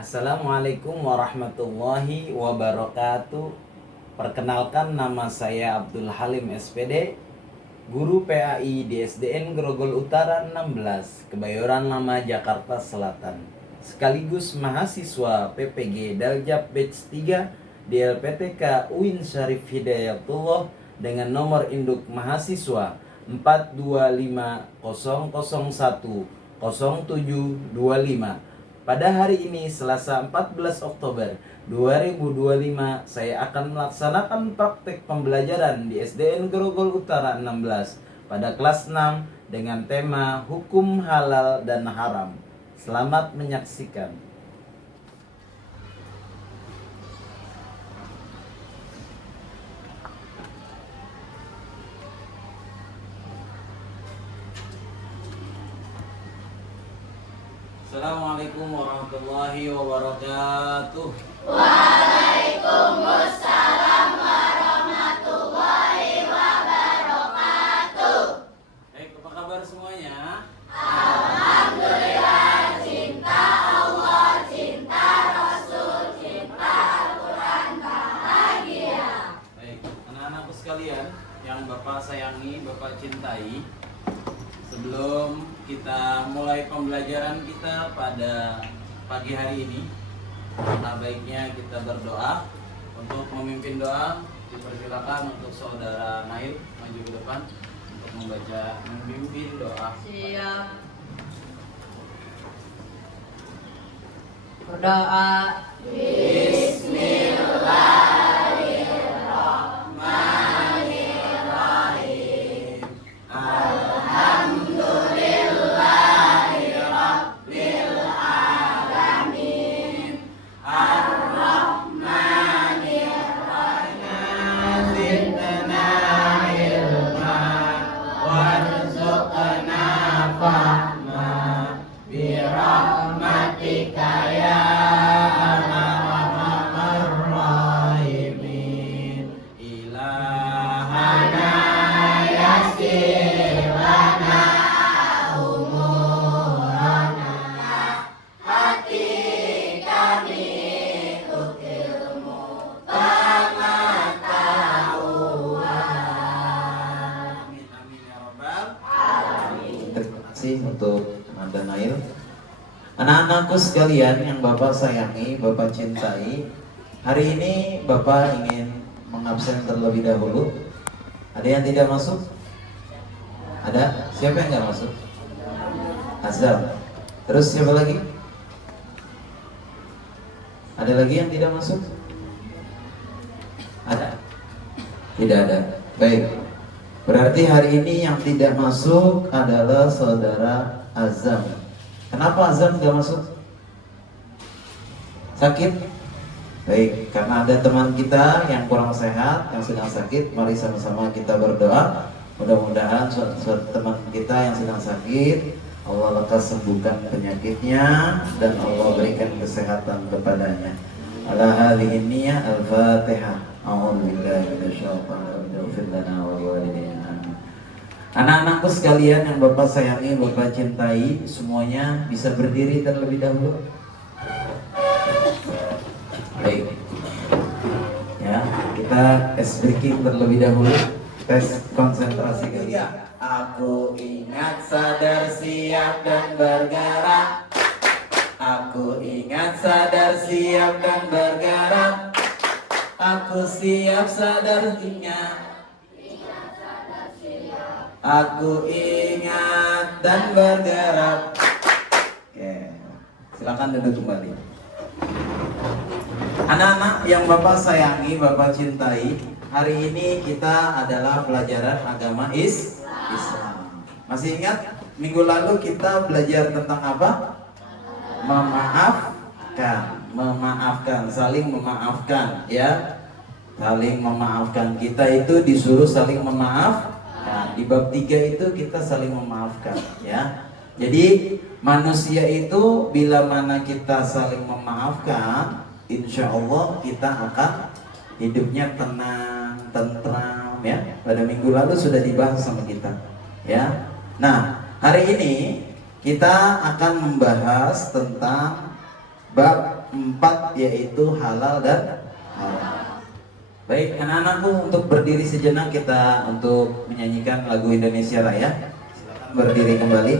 Assalamualaikum warahmatullahi wabarakatuh. Perkenalkan, nama saya Abdul Halim SPD, guru PAI di SDN Grogol Utara 16, Kebayoran Lama, Jakarta Selatan. Sekaligus mahasiswa PPG Daljab Batch 3 di LPTK UIN Syarif Hidayatullah dengan nomor induk mahasiswa 425010725. Pada hari ini, Selasa 14 Oktober 2025, saya akan melaksanakan praktek pembelajaran di SDN Grogol Utara 16 pada kelas 6 dengan tema Hukum Halal dan Haram. Selamat menyaksikan. Assalamualaikum warahmatullahi wabarakatuh. Waalaikumsalam warahmatullahi wabarakatuh. Baik, apa kabar semuanya? Alhamdulillah, cinta Allah, cinta Rasul, cinta Al-Quran, bahagia. Baik, anak-anakku sekalian yang Bapak sayangi, Bapak cintai, sebelum kita mulai pembelajaran kita pada pagi hari ini, baiknya kita berdoa. Untuk memimpin doa, dipersilakan untuk saudara Nail maju ke depan untuk memimpin doa. Siap. Berdoa. Bismillahirrahmanirrahim. Untuk Anda Nail. Anak-anakku sekalian yang Bapak sayangi, Bapak cintai, hari ini Bapak ingin mengabsen terlebih dahulu. Ada yang tidak masuk? Ada? Siapa yang nggak masuk? Azam. Terus siapa lagi? Ada lagi yang tidak masuk? Ada? Tidak ada. Baik. Berarti hari ini yang tidak masuk adalah saudara Azam. Kenapa Azam tidak masuk? Sakit? Baik, karena ada teman kita yang kurang sehat, yang sedang sakit. Mari sama-sama kita berdoa. Mudah-mudahan teman kita yang sedang sakit, Allah lekas sembuhkan penyakitnya dan Allah berikan kesehatan kepadanya. Ala hadhihi niyyah al-Fatihah. A'udzubillahi minasyaitonir rajim. Anak-anakku sekalian yang Bapak sayangi, Bapak cintai, semuanya bisa berdiri terlebih dahulu. Baik. Ya, kita tes breaking terlebih dahulu. Tes konsentrasi kalian. Aku ingat, sadar, siap dan bergerak. Aku ingat, sadar, siap dan bergerak. Aku siap, sadar, ingat. Aku ingat dan bergerak. Oke, silakan duduk kembali. Anak-anak yang Bapak sayangi, Bapak cintai, hari ini kita adalah pelajaran agama Islam. Masih ingat minggu lalu kita belajar tentang apa? Memaafkan, saling memaafkan, ya. Saling memaafkan. Kita itu disuruh saling memaafkan. Di bab 3 itu kita saling memaafkan, ya. Jadi manusia itu bila mana kita saling memaafkan, insya Allah kita akan hidupnya tenang, tentram, ya. Pada minggu lalu sudah dibahas sama kita, ya. Nah, hari ini kita akan membahas tentang bab 4 yaitu halal dan haram. Baik, anak-anakku, untuk berdiri sejenak kita untuk menyanyikan lagu Indonesia Raya. Silakan berdiri kembali.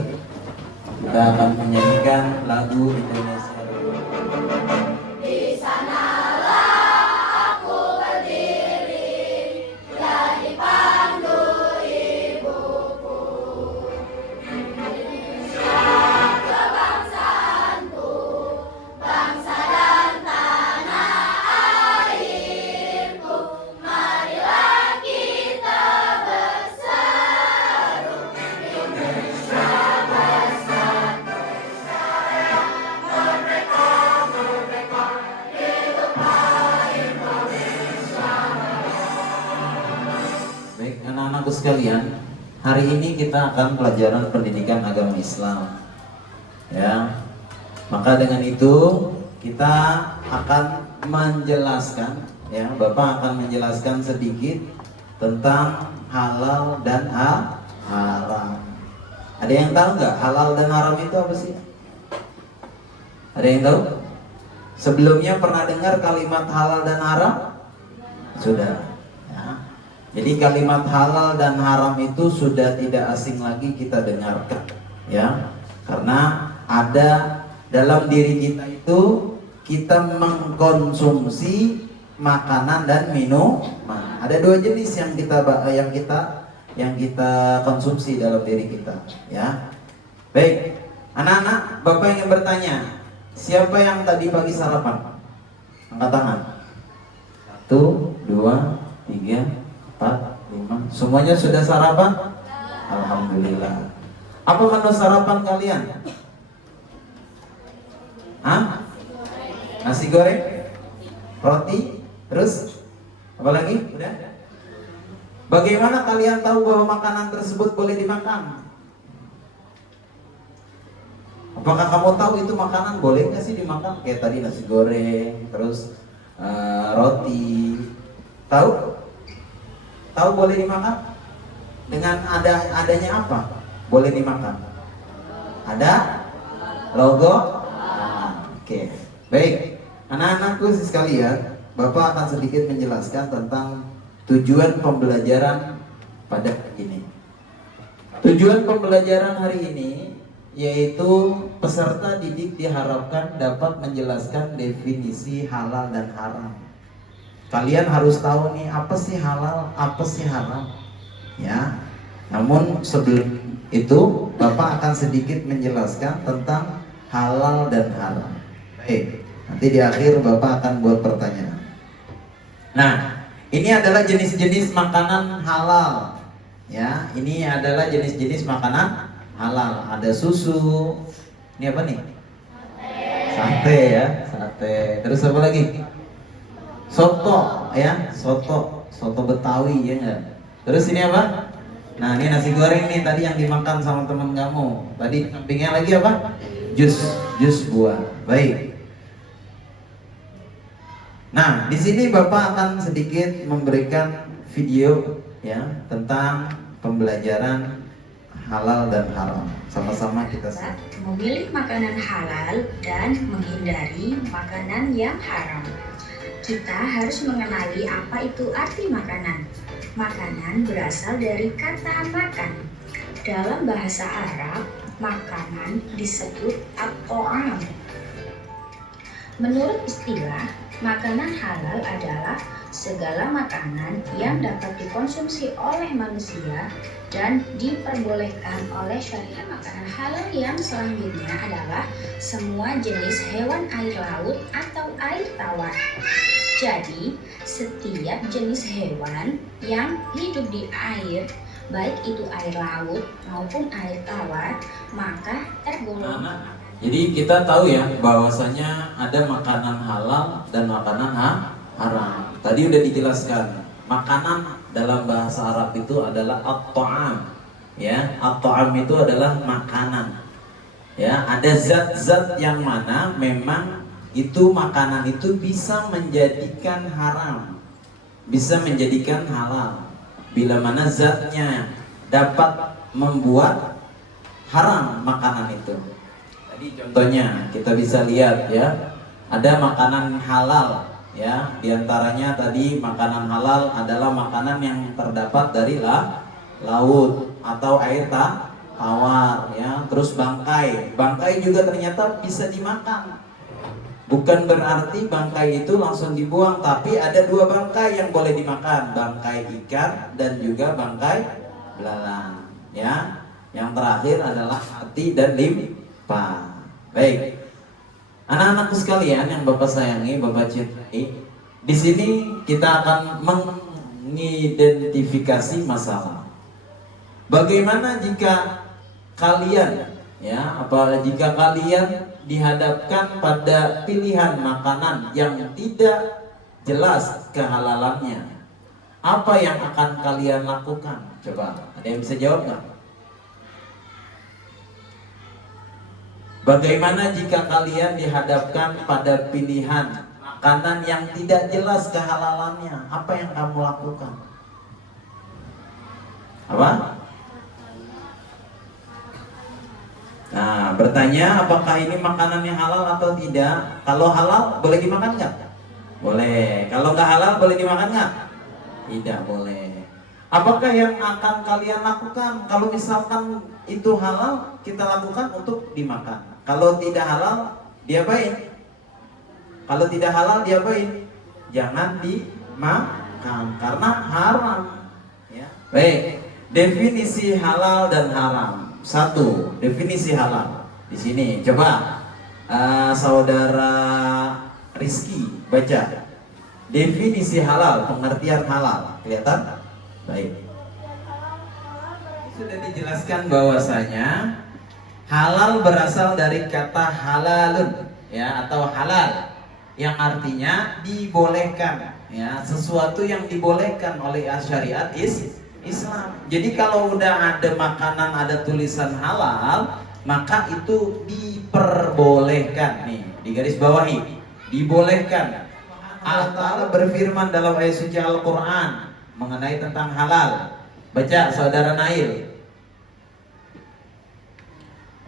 Kita akan menyanyikan lagu Indonesia Raya. Di sanalah aku berdiri, jadi pandu ibuku. Indonesia kebangsaanku, bangsa dan tanah airku. Marilah kita berseru, Indonesia bersatu, merdeka, merdeka, hiduplah Indonesia. Baik, anak-anakku sekalian, hari ini kita akan pelajaran pendidikan agama Islam. Ya. Maka dengan itu kita akan menjelaskan, ya, Bapak akan menjelaskan sedikit tentang halal dan haram. Ada yang tahu nggak halal dan haram itu apa sih? Ada yang tahu? Sebelumnya pernah dengar kalimat halal dan haram? Sudah. Ya. Jadi kalimat halal dan haram itu sudah tidak asing lagi kita dengarkan, ya. Karena ada dalam diri kita itu kita mengkonsumsi makanan dan minuman. Ada 2 jenis yang kita konsumsi dalam diri kita, ya. Baik, anak-anak, Bapak ingin bertanya, siapa yang tadi pagi sarapan? Angkat tangan. 1, 2, 3, 4, 5. Semuanya sudah sarapan? Alhamdulillah. Apa menu sarapan kalian? Hah? Nasi goreng? Roti? Terus? Apa lagi? Udah? Bagaimana kalian tahu bahwa makanan tersebut boleh dimakan? Apakah kamu tahu itu makanan boleh nggak sih dimakan? Kayak tadi nasi goreng, terus roti. Tahu? Tahu boleh dimakan? Dengan adanya apa? Boleh dimakan? Ada logo? Oke. Baik. Anak-anakku sekalian, Bapak akan sedikit menjelaskan tentang tujuan pembelajaran pada hari ini. Tujuan pembelajaran hari ini yaitu peserta didik diharapkan dapat menjelaskan definisi halal dan haram. Kalian harus tahu nih apa sih halal, apa sih haram, ya. Namun sebelum itu Bapak akan sedikit menjelaskan tentang halal dan haram. Baik, nanti di akhir Bapak akan buat pertanyaan. Nah, ini adalah jenis-jenis makanan halal, ya. Ini adalah jenis-jenis makanan halal. Ada susu. Ini apa nih? Sate, ya, sate. Terus apa lagi? Soto, ya, soto Betawi, ya enggak? Terus ini apa? Nah, ini nasi goreng nih tadi yang dimakan sama teman kamu. Tadi sampingnya lagi apa? Jus buah. Baik. Nah, di sini Bapak akan sedikit memberikan video, ya, tentang pembelajaran halal dan haram. Sama-sama kita simak. Memilih makanan halal dan menghindari makanan yang haram. Kita harus mengenali apa itu arti makanan. Makanan berasal dari kata makan. Dalam bahasa Arab, makanan disebut at-ta'am. Menurut istilah, makanan halal adalah segala makanan yang dapat dikonsumsi oleh manusia dan diperbolehkan oleh syariat. Makanan halal yang selanjutnya adalah semua jenis hewan air laut atau air tawar. Jadi, setiap jenis hewan yang hidup di air, baik itu air laut maupun air tawar, maka tergolong. Jadi kita tahu ya bahwasanya ada makanan halal dan makanan haram. Tadi udah dijelaskan. Makanan dalam bahasa Arab itu adalah at-ta'am. Ya, at-ta'am itu adalah makanan. Ya, ada zat-zat yang mana memang itu makanan itu bisa menjadikan haram, bisa menjadikan halal. Bila mana zatnya dapat membuat haram makanan itu. Tadi contohnya kita bisa lihat ya, ada makanan halal, ya. Di antaranya tadi makanan halal adalah makanan yang terdapat dari laut atau air tawar, ya. Terus bangkai juga ternyata bisa dimakan. Bukan berarti bangkai itu langsung dibuang, tapi ada dua bangkai yang boleh dimakan, bangkai ikan dan juga bangkai belalang, ya. Yang terakhir adalah hati dan limpa. Baik, anak-anakku sekalian yang Bapak sayangi, Bapak cintai, di sini kita akan mengidentifikasi masalah. Bagaimana jika kalian, ya, jika kalian dihadapkan pada pilihan makanan yang tidak jelas kehalalannya, apa yang akan kalian lakukan? Coba, ada yang bisa jawab nggak? Bagaimana jika kalian dihadapkan pada pilihan makanan yang tidak jelas kehalalannya? Apa yang kamu lakukan? Apa? Nah, bertanya apakah ini makanan yang halal atau tidak? Kalau halal boleh dimakan nggak? Boleh. Kalau nggak halal boleh dimakan nggak? Tidak boleh. Apakah yang akan kalian lakukan? Kalau misalkan itu halal, kita lakukan untuk dimakan. Kalau tidak halal, diapain? Kalau tidak halal, diapain? Jangan dimakan karena haram. Ya. Baik. Definisi halal dan haram. Satu, definisi halal. Di sini, coba saudara Rizky baca. Definisi halal, pengertian halal. Kelihatan? Baik. Sudah dijelaskan bahwasanya halal berasal dari kata halalun, ya, atau halal, yang artinya dibolehkan, ya, sesuatu yang dibolehkan oleh syariat Islam. Jadi kalau udah ada makanan ada tulisan halal, maka itu diperbolehkan, nih, digaris bawahi, dibolehkan. Allah Ta'ala berfirman dalam ayat suci Al-Quran mengenai tentang halal. Baca saudara Nail.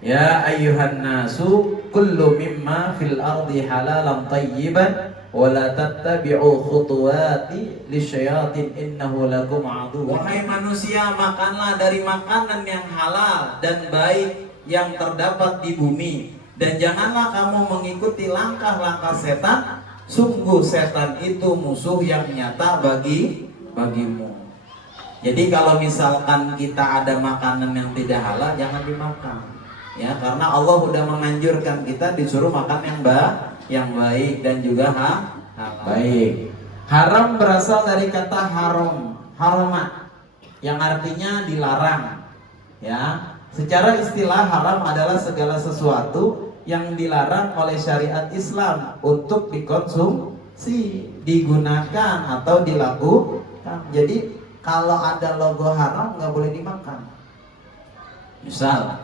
Ya ayyuhan nasu kullu mimma fil ardi halalan tayyiban wala tattabi'u khutuwati lisyayatin innahu lakum adu. Wahai manusia, makanlah dari makanan yang halal dan baik yang terdapat di bumi, dan janganlah kamu mengikuti langkah-langkah setan. Sungguh setan itu musuh yang nyata bagimu. Jadi kalau misalkan kita ada makanan yang tidak halal, jangan dimakan, ya, karena Allah sudah menganjurkan kita disuruh makan yang baik dan juga baik. Haram berasal dari kata haram, haramat, yang artinya dilarang, ya. Secara istilah haram adalah segala sesuatu yang dilarang oleh syariat Islam untuk dikonsumsi, digunakan atau dilakukan. Jadi kalau ada logo haram nggak boleh dimakan. Misal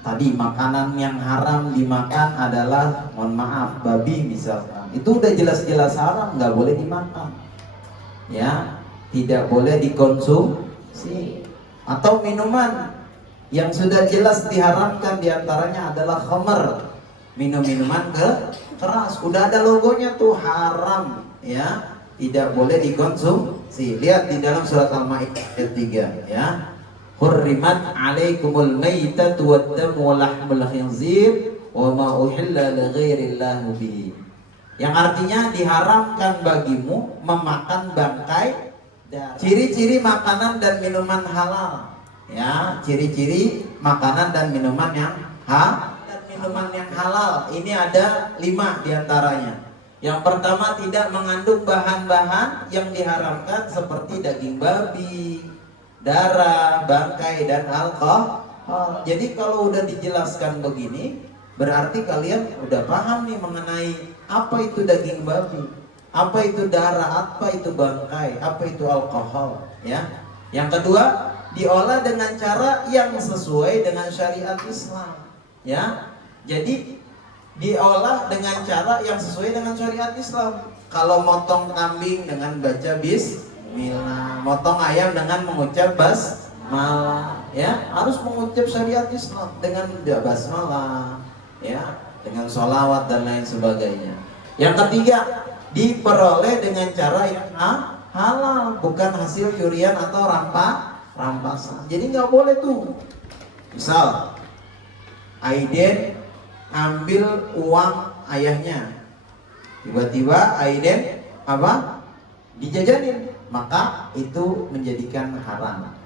tadi makanan yang haram dimakan adalah, mohon maaf, babi misalkan, itu udah jelas-jelas haram, nggak boleh dimakan, ya, tidak boleh dikonsumsi. Atau minuman yang sudah jelas diharamkan, diantaranya adalah khamr, minuman keras, udah ada logonya tuh, haram, ya, tidak boleh dikonsumsi. Lihat di dalam surat Al-Maidah ayat 3, ya. Hurrimat 'alaikumul maitatu wad-damu wa lahmul khinzir wa ma uhilla li ghairillahi bihi. Yang artinya diharamkan bagimu memakan bangkai. Ciri-ciri makanan dan minuman halal, ya, ciri-ciri makanan dan minuman yang halal ini ada 5 diantaranya. Yang pertama, tidak mengandung bahan-bahan yang diharamkan seperti daging babi, darah, bangkai, dan alkohol. Jadi kalau udah dijelaskan begini, berarti kalian udah paham nih mengenai apa itu daging babi, apa itu darah, apa itu bangkai, apa itu alkohol, ya. Yang kedua, diolah dengan cara yang sesuai dengan syariat Islam, ya. Jadi diolah dengan cara yang sesuai dengan syariat Islam. Kalau motong kambing dengan baca bismillah, motong ayam dengan mengucap basmalah, ya, harus mengucap syariat Islam dengan basmalah, ya. dengan sholawat dan lain sebagainya. Yang ketiga, diperoleh dengan cara yang halal, bukan hasil curian atau rampasan. Jadi nggak boleh tuh. Misal, Aiden ambil uang ayahnya, tiba-tiba Aiden dijajanin, maka itu menjadikan haram.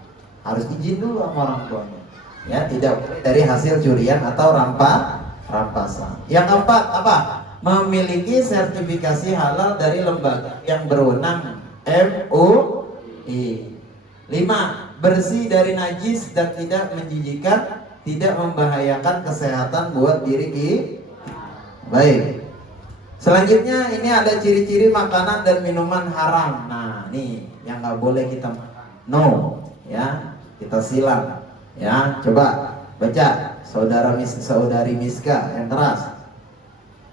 Harus izin dulu sama orang tuanya. Ya, tidak dari hasil curian atau rampasan. Yang keempat apa? Memiliki sertifikasi halal dari lembaga yang berwenang MUI. 5. Bersih dari najis dan tidak menjijikan, tidak membahayakan kesehatan buat diri. Baik. Selanjutnya ini ada ciri-ciri makanan dan minuman haram. Nah, nih yang nggak boleh kita makan. No, ya kita silang. Ya, coba baca saudari Miska yang keras.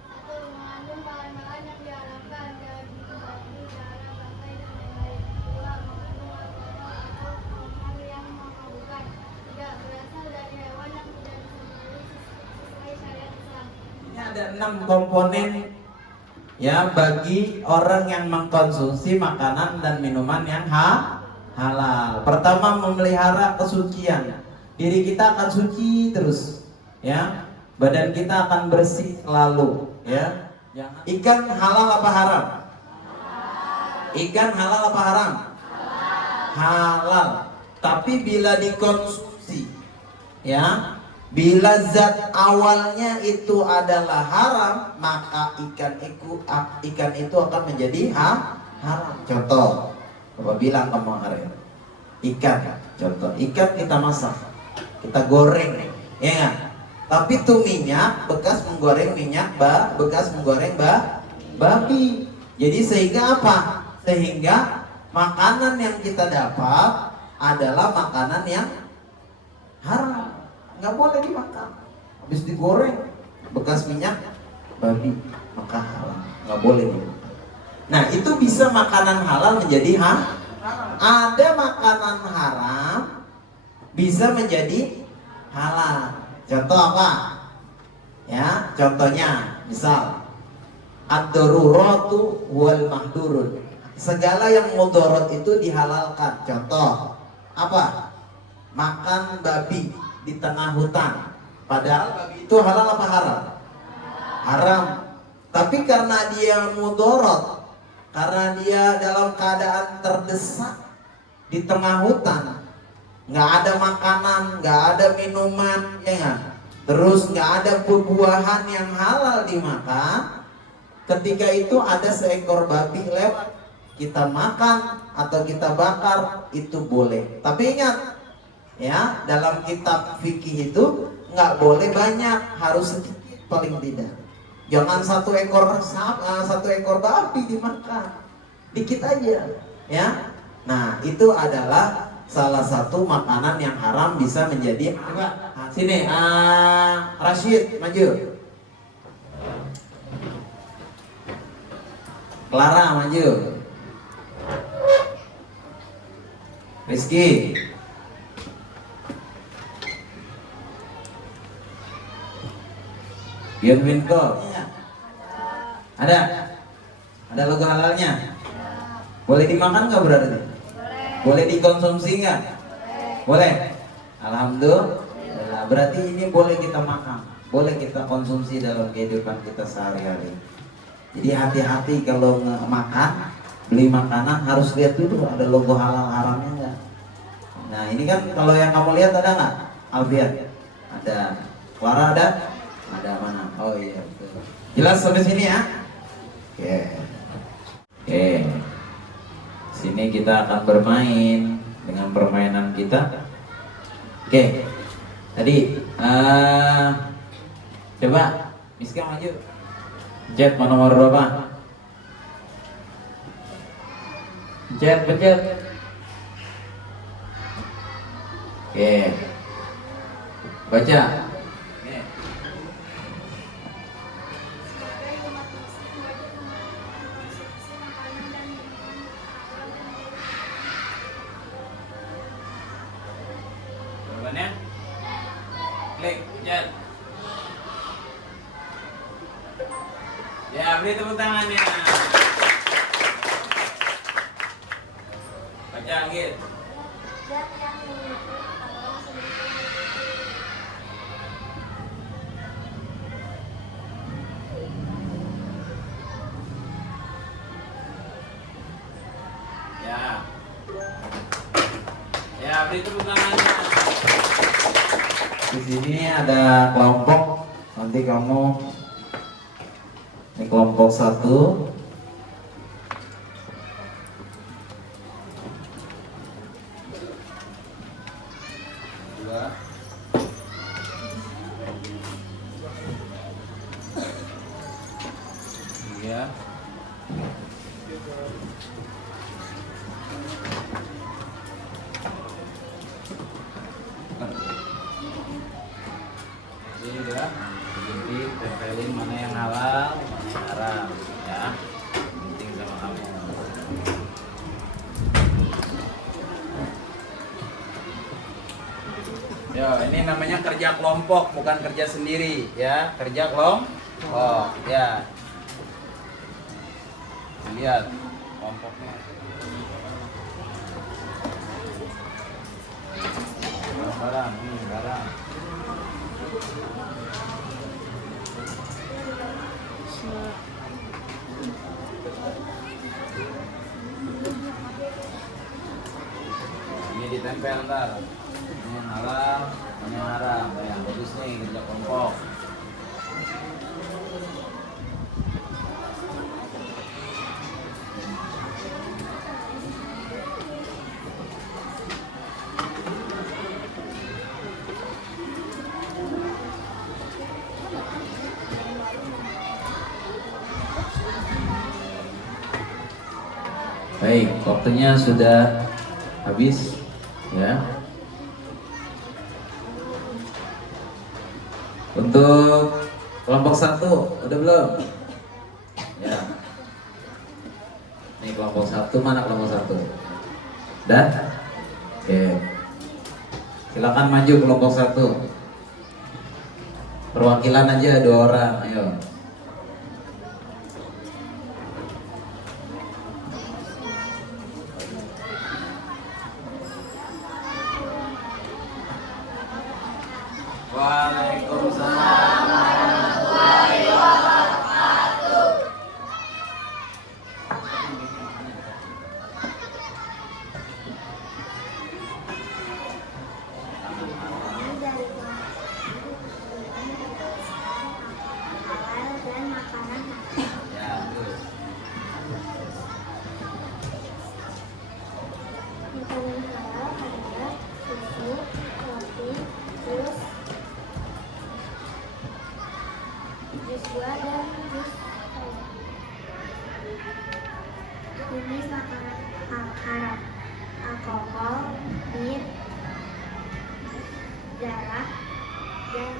Atau mengandung bahan-bahan yang diharamkan, daging, babi, darah, bangkai, dan lain-lain. 2. Mengandung alkohol atau khamar yang memabukkan. 3. Berasal dari hewan yang tidak disembelih sesuai syariat Islam. Ini ada 6 komponen ya bagi orang yang mengkonsumsi makanan dan minuman yang halal. Pertama, memelihara kesucian. Diri kita akan suci terus, ya. Badan kita akan bersih selalu, ya. Ikan halal apa haram? Ikan halal apa haram? Halal. Tapi bila dikonsumsi, ya, bila zat awalnya itu adalah haram, maka ikan itu akan menjadi haram. Contoh, Bapak bilang kemarin, ikan, contoh, ikan kita masak, kita goreng, ya nggak? Tapi itu minyak bekas menggoreng bekas menggoreng babi. Jadi sehingga apa? Sehingga makanan yang kita dapat adalah makanan yang haram, nggak boleh dimakan. Habis digoreng bekas minyak babi, maka haram, nggak boleh dimakan. Nah, itu bisa makanan halal menjadi haram. Ada makanan haram bisa menjadi halal. Contoh apa? Ya, contohnya misal ad-daruratu wal mahdurun. Segala yang mudarat itu dihalalkan. Contoh apa? Makan babi di tengah hutan. Padahal babi itu halal apa haram? Haram. Tapi karena dia mudarat, karena dia dalam keadaan terdesak di tengah hutan, nggak ada makanan, nggak ada minuman, ya gak? Terus nggak ada buah-buahan yang halal dimakan. Ketika itu ada seekor babi lewat, kita makan atau kita bakar, itu boleh. Tapi ingat, ya, dalam kitab fikih itu nggak boleh banyak, harus sedikit paling tidak. Jangan satu ekor babi dimakan, dikit aja, ya. Nah, itu adalah salah satu makanan yang haram bisa menjadi. Coba sini, Rashid maju, Clara maju, Rizky, Winko. Ada logo halalnya. Boleh dimakan nggak berarti? Boleh dikonsumsi nggak? Boleh. Alhamdulillah. Berarti ini boleh kita makan, boleh kita konsumsi dalam kehidupan kita sehari-hari. Jadi hati-hati kalau makan, beli makanan harus lihat dulu ada logo halal haramnya nggak. Nah, ini kan kalau yang kamu lihat ada nggak? Alfian ada, Clara ada mana? Oh iya betul. Jelas sampai sini ya? Oke. Sini kita akan bermain dengan permainan kita. Oke. Tadi coba Miska maju. Jet mau nomor berapa? Jet pencet. Oke. Baca. Sebagai umat muslim wajib mengkonsumsi makanan dan minuman halal dan Jawabannya? Klik, pencet. beri tepuk tangannya. Baca Anggit. Zat yang memiliki adalah sedikit. Ya. Ya, beri tepuk tangannya. Di sini ada kelompok. Nanti kamu ini kelompok 1. Dua. Tiga. Ini udah jadi tempelin mana yang halal, mana yang haram, ya. Penting sama kamu. Yo, ini namanya kerja kelompok, bukan kerja sendiri, ya. Kerja kelompok, ya. Lihat kelompoknya. Barang, ini barang. Ini ditempel ntar. Ini yang halal, ini yang haram. Nah, yang bagus nih kerja kelompok. Baik, waktunya sudah habis, ya. Untuk kelompok 1, udah belum? Ya. Nih kelompok 1, mana kelompok 1? Udah? Oke. Silakan maju kelompok 1. Perwakilan aja 2 orang, ayo. Waalaikumsalam. Halal dan makanan Ya, terus. makanan halal adalah susu, roti, jus buah dan jus sayur. Jenis makanan haram: alkohol, bir, darah, dan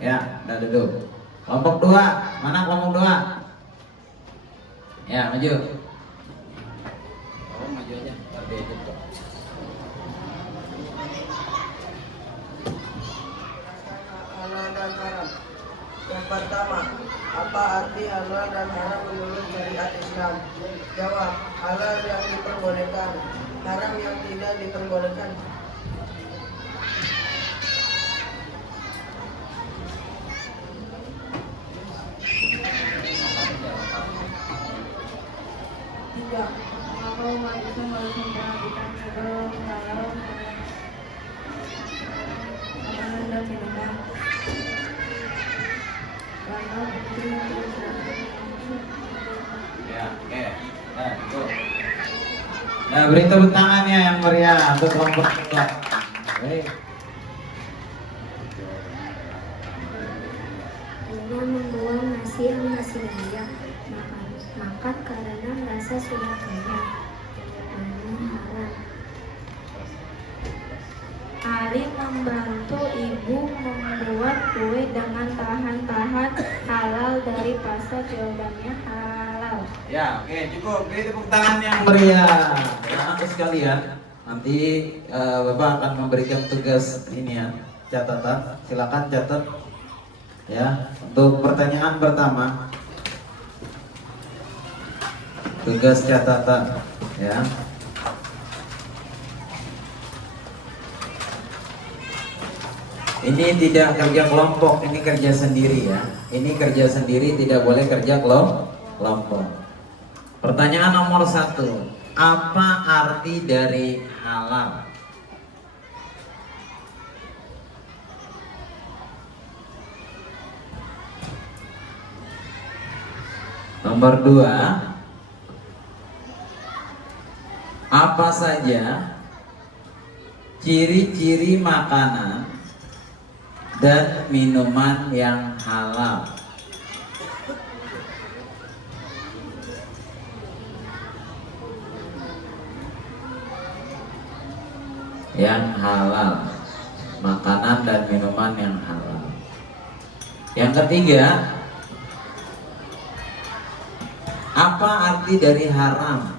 Ya, udah duduk. Kelompok 2, mana kelompok 2? Ya, maju. Oh, maju aja. Ntar dia ikut kok. Halal dan haram. Yang pertama, apa arti halal dan haram menurut syariat Islam? Jawab, halal yang diperbolehkan, haram yang tidak diperbolehkan. Tiga, mengapa umat Islam harus memperhatikan segala halal makanan dan minuman? Karena itu Ya, oke. Nah, itu. Nah, beri tepuk tangannya yang meriah untuk kelompok 2. Baik. dengan membuang nasi yang masih banyak makan karena merasa sudah kenyang. Haram. Ali membantu ibu membuat kue dengan bahan-bahan halal dari pasar. Jawabannya halal. Ya, oke, cukup. Beri tepuk tangan yang Meriah. Nah, sekalian, nanti Bapak akan memberikan tugas ini ya. catatan, silakan catat ya. Untuk pertanyaan pertama, tugas catatan ya. Ini tidak kerja kelompok, ini kerja sendiri ya. Ini kerja sendiri, tidak boleh kerja kelompok. Pertanyaan nomor 1, apa arti dari halal? Nomor 2, apa saja ciri-ciri makanan dan minuman yang halal? Yang halal, makanan dan minuman yang halal. Yang ketiga, apa arti dari haram?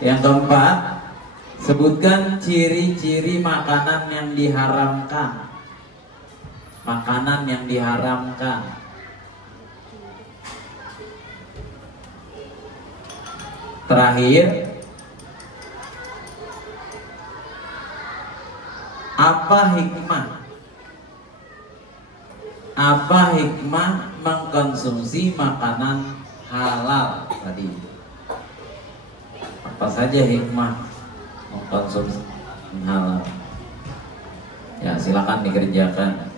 Yang keempat, sebutkan ciri-ciri makanan yang diharamkan. Makanan yang diharamkan. Terakhir, apa hikmah mengkonsumsi makanan halal tadi? Apa saja hikmah mengkonsumsi halal? Ya, silakan dikerjakan.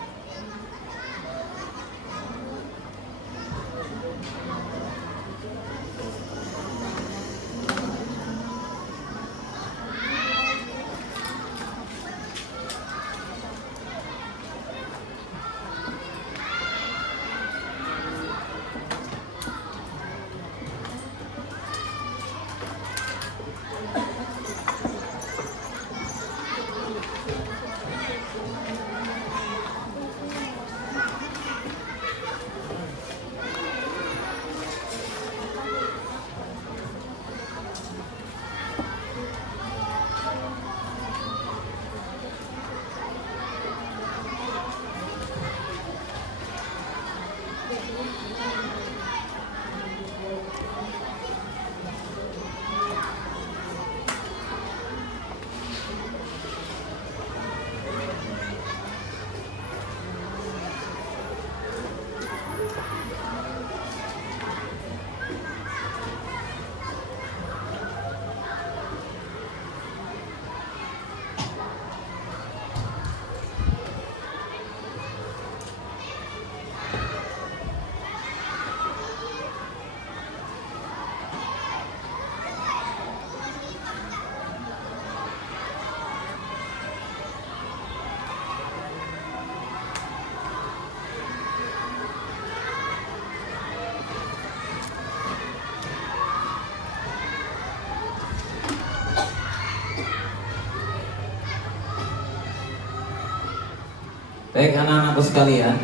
Baik anak-anakku sekalian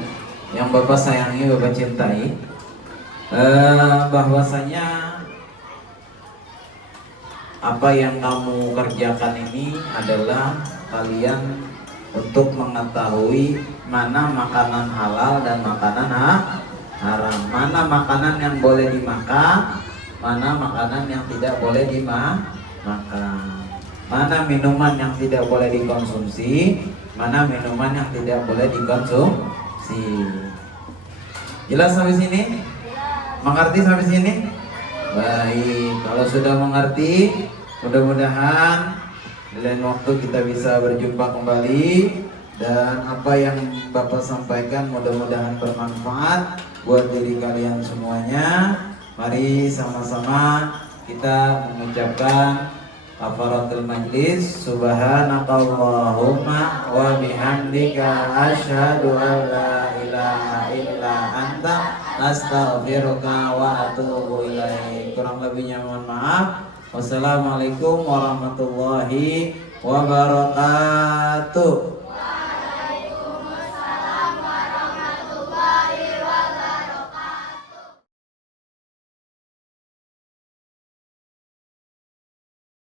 yang Bapak sayangi, Bapak cintai, bahwasanya apa yang kamu kerjakan ini adalah kalian untuk mengetahui mana makanan halal dan makanan haram, mana makanan yang boleh dimakan, mana makanan yang tidak boleh dimakan, mana minuman yang tidak boleh dikonsumsi, mana minuman yang tidak boleh dikonsumsi. Jelas sampai sini? Mengerti sampai sini? Baik, kalau sudah mengerti, mudah-mudahan di lain waktu kita bisa berjumpa kembali. Dan apa yang Bapak sampaikan mudah-mudahan bermanfaat buat diri kalian semuanya. Mari sama-sama kita mengucapkan kafaratul majlis. Subhanakallahumma wa bihamdika asyhadu an la ilaha illa anta astaghfiruka wa atubu ilaik. Kurang lebihnya mohon maaf. Wassalamualaikum warahmatullahi wabarakatuh.